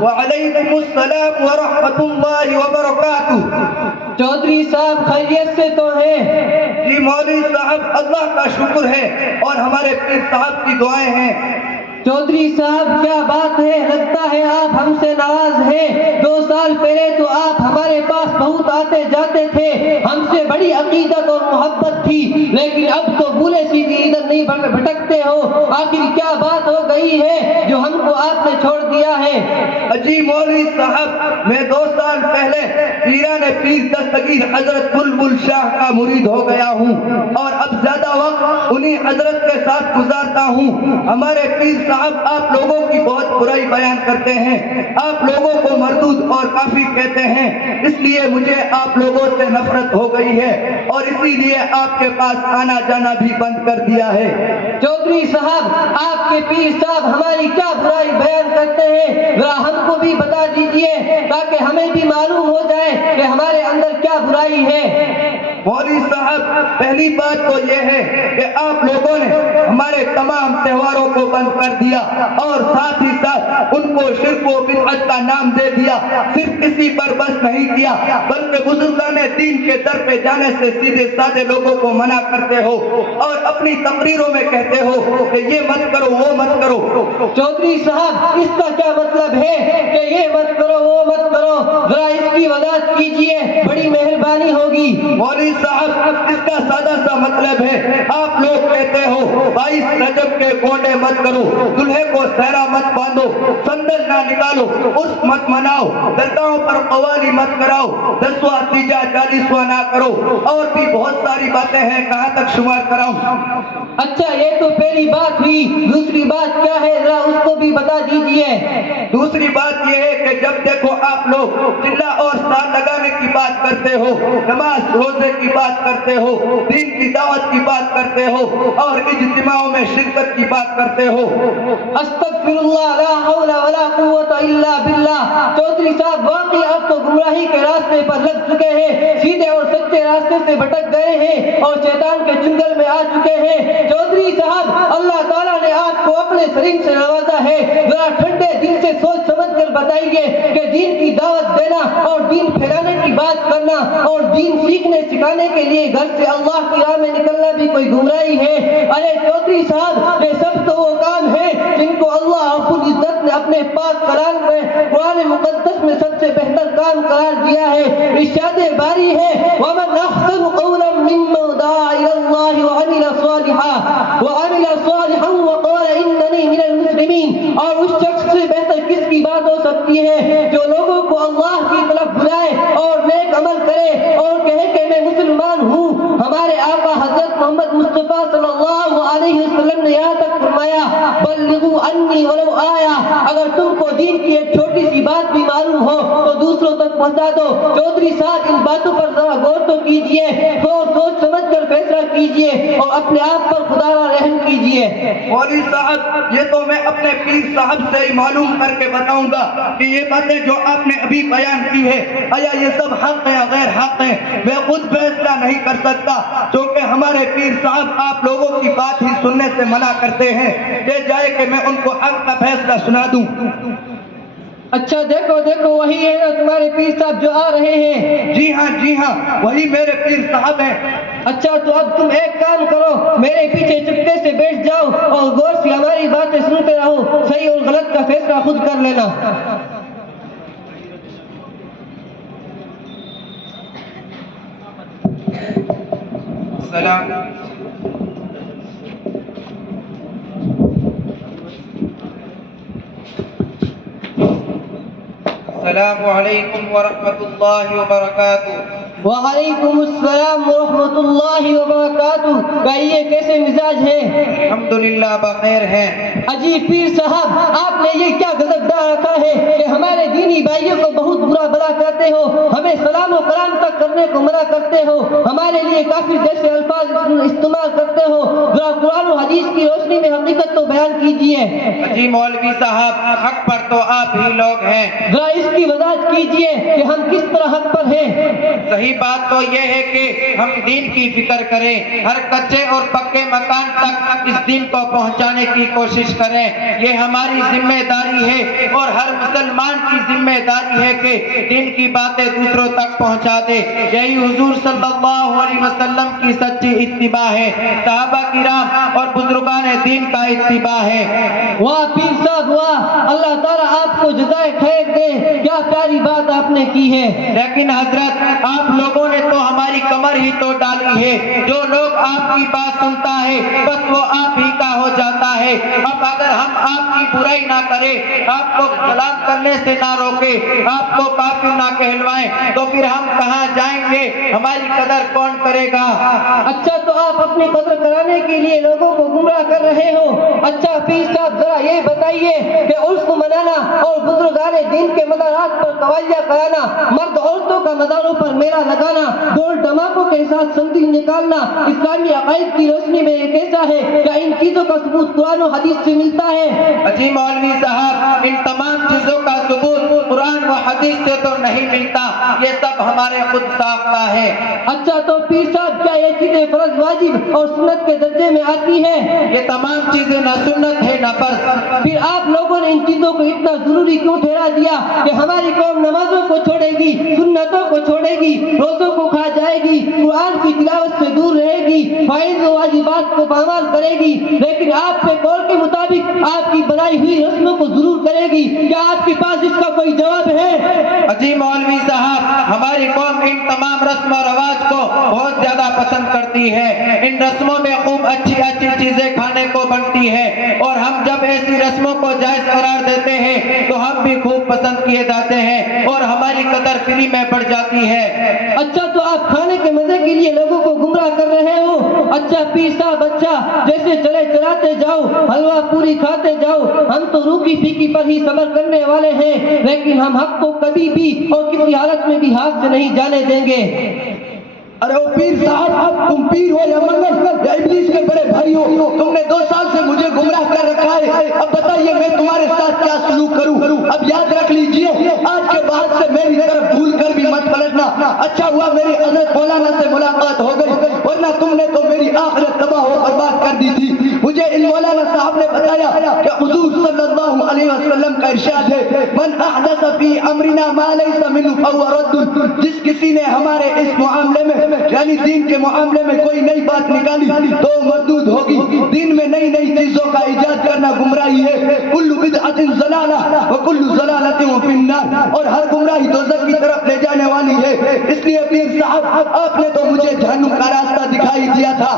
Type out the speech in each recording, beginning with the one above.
وعلیکم السلام ورحمۃ اللہ وبرکاتہ۔ چودھری صاحب خیریت سے تو ہیں؟ جی مولوی صاحب اللہ کا شکر ہے اور ہمارے پیر صاحب کی دعائیں ہیں۔ چودھری صاحب کیا بات ہے، لگتا ہے آپ ہم سے ناراض ہیں۔ 2 سال پہلے تو آپ ہمارے پاس بہت آتے جاتے تھے، ہم سے بڑی عقیدت اور محبت تھی، لیکن اب تو بھولے سیدھی ادھر نہیں بھٹکتے ہو۔ آخر کیا بات ہو گئی ہے جو ہم کو آپ نے چھوڑ دیا ہے؟ جی مولوی صاحب، میں 2 سال پہلے پیران پیر دستگیر حضرت بلبل شاہ کا مرید ہو گیا ہوں اور اب زیادہ وقت انہی حضرت کے ساتھ گزارتا ہوں۔ ہمارے پیر صاحب آپ لوگوں کی بہت برائی بیان کرتے ہیں، آپ لوگوں کو مردود اور کافر کہتے ہیں، اس لیے مجھے آپ لوگوں سے نفرت ہو گئی ہے اور اسی لیے آپ کے پاس آنا جانا بھی بند کر دیا ہے۔ چودھری صاحب آپ کے پیر صاحب ہماری کیا برائی بیان کرتے ہیں، ذرا ہم کو بھی بتا دیجئے تاکہ ہمیں بھی معلوم ہو جائے کہ ہمارے اندر کیا برائی ہے۔ مولوی صاحب، پہلی بات تو یہ ہے کہ آپ لوگوں نے ہمارے تمام تہواروں کو بند کر دیا اور ساتھ ہی ساتھ ان کو شرک و بدعت کا نام دے دیا۔ صرف اسی پر بس نہیں کیا بلکہ بزرگان دین کے در پہ جانے سے سیدھے سادے لوگوں کو منع کرتے ہو اور اپنی تقریروں میں کہتے ہو کہ یہ مت کرو وہ مت کرو۔ چودھری صاحب اس کا کیا مطلب ہے کہ یہ مت کرو وہ مت کرو، ذرا اس کی وضاحت کیجئے، بڑی مہربانی ہوگی۔ مولوی صاحب اس کا سادہ سا مطلب ہے، آپ لوگ کہتے ہو 22 رجب کے گونڈے مت کرو، دلہے کو سہرا مت باندھو، سندل نہ نکالو، اس مت مناؤ، درگاہوں پر قوالی مت کراؤ، 10واں تیجا 40واں نہ کرو، اور بھی بہت ساری باتیں ہیں، کہاں تک شمار کراؤں؟ اچھا یہ تو پہلی بات ہوئی، دوسری بات کیا ہے ذرا اس کو بھی بتا دیجئے۔ دوسری بات یہ ہے کہ جب دیکھو آپ لوگ چلا اور سال لگانے کی بات کرتے ہو، نماز روزے کی بات کرتے ہو، دین کی دعوت کی بات کرتے ہو اور اجتماعوں میں شرکت کی بات کرتے ہو۔ استغفر اللہ، لا حول ولا قوت الا باللہ۔ چودھری صاحب واقعی آپ تو گمراہی کے راستے پر لگ چکے ہیں، سیدھے اور سچے راستے سے بھٹک گئے ہیں اور شیطان کے چنگل میں آ چکے ہیں۔ چودھری صاحب اللہ تعالیٰ نے آپ کو اپنے سرین سے نوازا ہے، ذرا ٹھنڈے دل سے سوچ سمجھ کر بتائیے کہ دین کی دعوت دینا اور دین پھیلانے کی بات کرنا اور دین سیکھنے سکھانے کے لیے گھر سے اللہ کی راہ میں نکلنا بھی کوئی گمراہی ہے؟ ارے چودھری صاحب یہ سب تو وہ کام ہے جن کو اللہ رب العزت نے اپنے پاک کلام میں قرآن مقدس میں سب سے بہتر کام قرار دیا ہے۔ ارشاد باری ہے وَمَنْ أَحْسَنُ قَوْلًا مِّمَّنْ دَعَا إِلَى اللَّهِ وَعَمِلَ صَالِحًا وَقَالَ إِنَّنِي مِنَ الْمُسْلِمِينَ، اور اس شخص سے بہتر کس کی بات ہو سکتی ہے جو لوگوں کو اللہ کی طرف بلائے اور نیک عمل کرے اور کہے کہ میں مسلمان ہوں۔ ہمارے آقا حضرت محمد مصطفیٰ صلی اللہ علیہ وسلم نے یہاں تک فرمایا بلغوا عنی ولو آیا، اگر تم کو دین کی ایک چھوٹی سی بات بھی معلوم ہو تو دوسروں تک پہنچا دو۔ چودھری صاحب ان باتوں پر ذرا غور تو کیجئے، سوچ سمجھ کر فیصلہ کیجئے اور اپنے آپ پر خدا را رحم کیجئے۔ مولوی صاحب یہ تو میں اپنے پیر صاحب سے ہی معلوم کر کے بتاؤں گا کہ یہ باتیں جو آپ نے ابھی بیان کی ہے آیا یہ سب حق ہے یا غیر حق ہے، میں خود فیصلہ نہیں کر سکتا، کیونکہ ہمارے پیر صاحب آپ لوگوں کی بات ہی سننے سے منع کرتے ہیں، یہ جائے کہ میں ان کو حق کا فیصلہ سنا دوں۔ اچھا دیکھو وہی ہے نا تمہارے پیر صاحب جو آ رہے ہیں؟ جی ہاں وہی میرے پیر صاحب ہیں۔ اچھا تو اب تم ایک کام کرو، میرے پیچھے چپکے سے بیٹھ جاؤ اور غور سے ہماری باتیں سنتے رہو، صحیح اور غلط کا فیصلہ خود کر لینا۔ سلام السلام علیکم ورحمۃ اللہ وبرکاتہ۔ وعلیکم السلام ورحمۃ اللہ وبرکاتہ۔ کہیے کیسے مزاج ہے؟ الحمدللہ بخیر ہیں۔ اجی پیر صاحب آپ نے یہ کیا غضب ڈال رکھا ہے کہ ہمارے دینی بھائیوں کو بہت برا بھلا کہتے ہو، ہمیں سلام و کلام تک کرنے کو منع کرتے ہو، ہمارے لیے کافر جیسے الفاظ استعمال کرتے ہو، ذرا قرآن و حدیث کی روشنی میں حقیقت تو بیان کیجیے. جی مولوی صاحب حق پر تو آپ ہی لوگ ہیں. ذرا اس کی وضاحت کیجیے کہ ہم کس طرح حق پر ہیں. صحیح بات تو یہ ہے کہ ہم دین کی فکر کریں, ہر کچے اور پکے مکان تک اس دین کو پہنچانے کی کوشش کریں. یہ ہماری ذمہ داری ہے اور ہر مسلمان کی ذمہ داری ہے کہ دین کی باتیں دوسروں تک پہنچا دے. یہی حضور صلی اللہ علیہ وسلم کی سچی اتباع ہے, صحابہ کرام اور بزرگان دین کا اتباع ہے. واہ پیر صاحب واہ, اللہ تعالیٰ آپ کو جزائے خیر دے, کیا پیاری بات آپ نے کی ہے. لیکن حضرت آپ لوگوں نے تو ہماری کمر ہی تو ڈالی ہے. جو لوگ آپ کی بات سنتا ہے بس وہ آپ ہی کا ہو جاتا ہے. اب اگر ہم آپ کی برائی نہ کریں, آپ کو سلام کرنے سے نہ روکے, آپ کو کافر نہ کہلوائیں تو پھر ہم کہاں جائیں گے, ہماری قدر کون کرے گا. اچھا تو آپ اپنی قدر کرانے کے لیے لوگوں کو گمراہ کر رہے ہو. اچھا پیر صاحب ذرا یہ بتائیے کہ عرس کو منانا اور بزرگان دین کے مزارات پر قوالیاں کرانا, مرد عورتوں کا مزاروں پر میلہ لگانا, ڈول ڈماکوں کے ساتھ سنگی نکالنا اسلامی عقائد کی روشنی میں یہ کیسا ہے؟ کیا ان چیزوں کا ثبوت قرآن و حدیث سے ملتا ہے؟ جی مولوی صاحب ان تمام چیزوں کا ثبوت قرآن و حدیث سے تو نہیں ملتا, یہ سب ہمارے خود ساختہ ہے. اچھا تو پیر صاحب کیا یہ چیزیں فرض واجب اور سنت کے درجے میں آتی ہیں؟ یہ تمام چیزیں نہ سنت ہے نہ فرض. پھر آپ لوگوں نے ان چیزوں کو اتنا ضروری کیوں ٹھہرا دیا کہ ہماری قوم نمازوں کو چھوڑے گی, سنتوں کو چھوڑے گی, روزوں کو کھا جائے گی, قرآن کی تلاوت سے دور رہے گی, فرائض و واجبات کو پامال کرے گی, لیکن آپ کے قول کے مطابق آپ کی بنائی ہوئی رسموں کو ضرور کرے گی. کیا آپ کے پاس اس کا کوئی جواب ہے؟ جی مولوی صاحب ہماری قوم ان تمام رسم و رواج کو بہت زیادہ پسند کرتی ہے. ان رسموں میں خوب اچھی اچھی چیزیں کھانے کو بنتی ہے اور ہم جب ایسی رسموں کو جائز قرار دیتے ہیں تو ہم بھی خوب پسند کیے جاتے ہیں اور ہماری قدر فری میں بڑھ جاتی ہے. اچھا تو آپ کھانے کے مزے کے لیے لوگوں کو گمراہ کر رہے ہو. اچھا پیر صاحب اچھا, جیسے چلے چلاتے جاؤ, حلوہ پوری کھاتے جاؤ, ہم تو روکی پھیکی پر ہی صبر کرنے والے ہیں, لیکن ہم حق کو کبھی بھی اور کسی حالت میں بھی ہاتھ سے نہیں جانے دیں گے. ارے او پیر صاحب تم پیر ہو یا منگل یا ابلیس کے بڑے بھائی ہو, تم نے 2 سال سے مجھے گمراہ کر رکھا ہے. اب بتائیے میں تمہارے ساتھ کیا سلوک کروں. اب یاد رکھ لیجئے آج کے بعد سے میری طرف بھول کر بھی مت پلٹنا. اچھا ہوا میری حضرت مولانا سے ملاقات ہو گئی, ورنہ تم نے تو میری آخرت تباہ و برباد کر دی تھی. مجھے ان مولانا صاحب نے بتایا کہ حضور صلی اللہ علیہ وسلم کا ارشاد ہے من احدث فی امرنا ما لیس منہ فہو رد. جس کسی نے ہمارے اس معاملے میں یعنی دین کے معاملے میں کوئی نئی بات نکالی تو مردود ہوگی. دین میں نئی نئی چیزوں کا ایجاد کرنا گمراہی ہے. کل بدعت ضلالہ وکل ضلالۃ فی النار, اور ہر گمراہی دوزخ کی طرف لے جانے والی ہے. اس لیے پیر صاحب آپ نے تو مجھے جہنم کا راستہ دکھائی دیا تھا.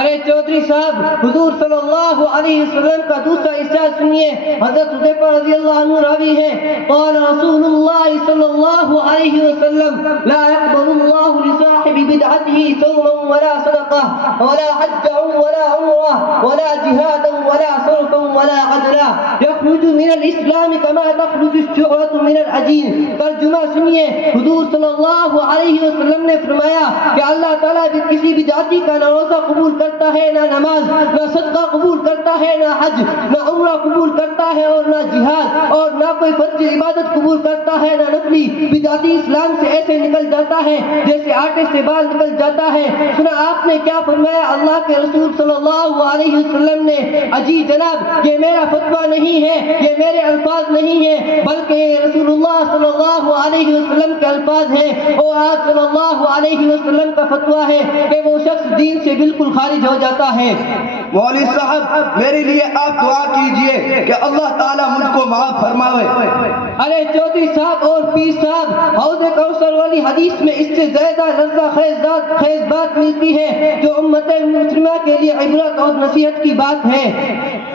ارے چودھری صاحب حضور صلی اللہ علیہ وسلم کا دوسرا ارشاد سنیے. حضرت حذیفہ رضی اللہ عنہ راوی ہے, قال رسول اللہ صلی اللہ علیہ وسلم لا يقبل اللہ لصاحب بدعته صوما ولا صدقہ ولا حجا ولا عمرہ ولا جہادا ولا صرفا ولا عدلا يخرج من الاسلام كما تخرج الشعرة من العجین. ترجمہ سنیے. حضور صلی اللہ علیہ وسلم نے فرمایا کہ اللہ تعالیٰ بھی کسی بدعتی کا نہ روزہ قبول کرتا ہے, نہ نماز, نہ صدقہ قبول کرتا ہے, نہ حج, نہ عمرہ قبول کرتا ہے, اور نہ جہاد, اور نہ کوئی فرض عبادت قبول کرتا ہے, نہ نفلی. بدعتی اسلام سے ایسے نکل جاتا ہے جیسے آٹے سے بال نکل جاتا ہے. سنا آپ نے کیا فرمایا؟ اللہ کے رسول صلی اللہ علیہ وسلم نے اجی جناب یہ میرا فتویٰ نہیں ہے, یہ میرے الفاظ نہیں ہیں, بلکہ یہ رسول اللہ صلی اللہ علیہ وسلم کے الفاظ ہیں, اور آپ صلی اللہ علیہ وسلم کا فتویٰ ہے کہ وہ شخص دین سے بالکل خارج ہو جاتا ہے. مولوی صاحب میرے لیے آپ دعا کیجئے کہ اللہ تعالیٰ مجھ کو معاف فرماوے. ارے چودھری صاحب اور پیر صاحب حوض کوثر والی حدیث میں اس سے زیادہ لذہ خیز بات ملتی ہے جو امت مسلمہ کے لیے عبرت اور نصیحت کی بات ہے.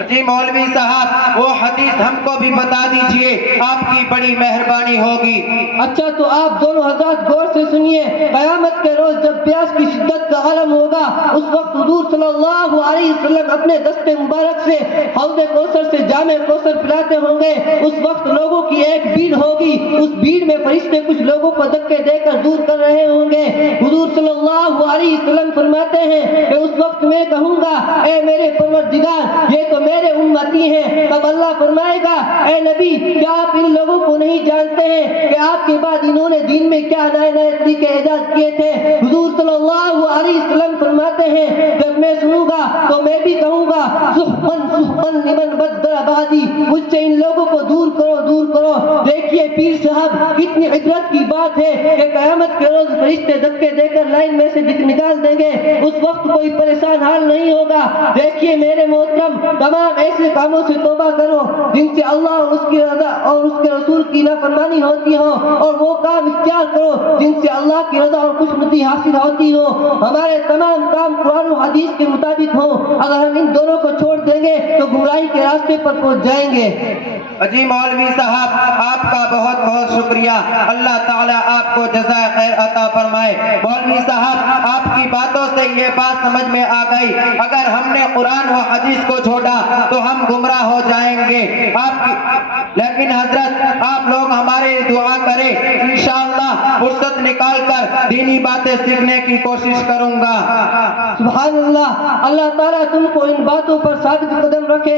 جی مولوی صاحب وہ حدیث ہم کو بھی بتا دیجئے, آپ کی بڑی مہربانی ہوگی. اچھا تو آپ دونوں حضرات غور سے سنیے. قیامت کے روز جب پیاس کی شدت کا عالم ہوگا اس وقت حضور صلی اللہ علیہ وسلم اپنے دست مبارک سے حوض کوثر سے جام کوثر پلاتے ہوں گے. اس وقت لوگوں کی ایک بھیڑ ہوگی, اس بھیڑ میں فرشتے کچھ لوگوں کو دھکے دے کر دور کر رہے ہوں گے. حضور صلی اللہ علیہ وسلم فرماتے ہیں کہ اس وقت میں کہوں گا اے میرے پروردگار یہ نہیں ہے، تب اللہ فرمائے گا اے نبی کیا آپ ان لوگوں کو نہیں جانتے ہیں کہ آپ کے بعد انہوں نے دین میں کیا نئے نئے طریقے ایجاد کیے تھے؟ حضور صلی اللہ علیہ وسلم فرماتے ہیں جب میں سنوں گا تو میں بھی کہوں گا سحقاً سحقاً لمن بدل بعدی، مجھ سے ان لوگوں کو دور کرو دور کرو۔ دیکھیے پیر صاحب کتنی عبرت کی بات ہے کہ قیامت کے روز فرشتے دھکے دے کر لائن میں سے نکال دیں گے، اس وقت کوئی پریشان حال نہیں ہوگا۔ دیکھیے میرے محترم، تمام ایسے کاموں سے توبہ کرو جن سے اللہ اور اس کی رضا اور اس کے رسول کی نافرمانی ہوتی ہو، اور وہ کام اختیار کرو جن سے اللہ کی رضا اور خوشنودی حاصل ہوتی ہو۔ ہمارے تمام کام قرآن و حدیث کے مطابق ہوں، اگر ہم ان دونوں کو چھوڑ دیں گے تو گمراہی کے راستے پر پہنچ جائیں گے۔ جی مولوی صاحب آپ کا بہت بہت شکریہ، اللہ تعالیٰ آپ کو جزائے خیر عطا فرمائے۔ مولوی صاحب آپ کی باتوں سے یہ بات سمجھ میں آ گئی، اگر ہم نے قرآن و حدیث کو چھوڑا تو ہم گمراہ ہو جائیں گے۔ لیکن حضرت آپ لوگ ہمارے دعا کریں، انشاءاللہ فرصت نکال کر دینی باتیں سیکھنے کی کوشش کروں گا۔ سبحان اللہ، اللہ تعالیٰ تم کو ان باتوں پر ثابت قدم رکھے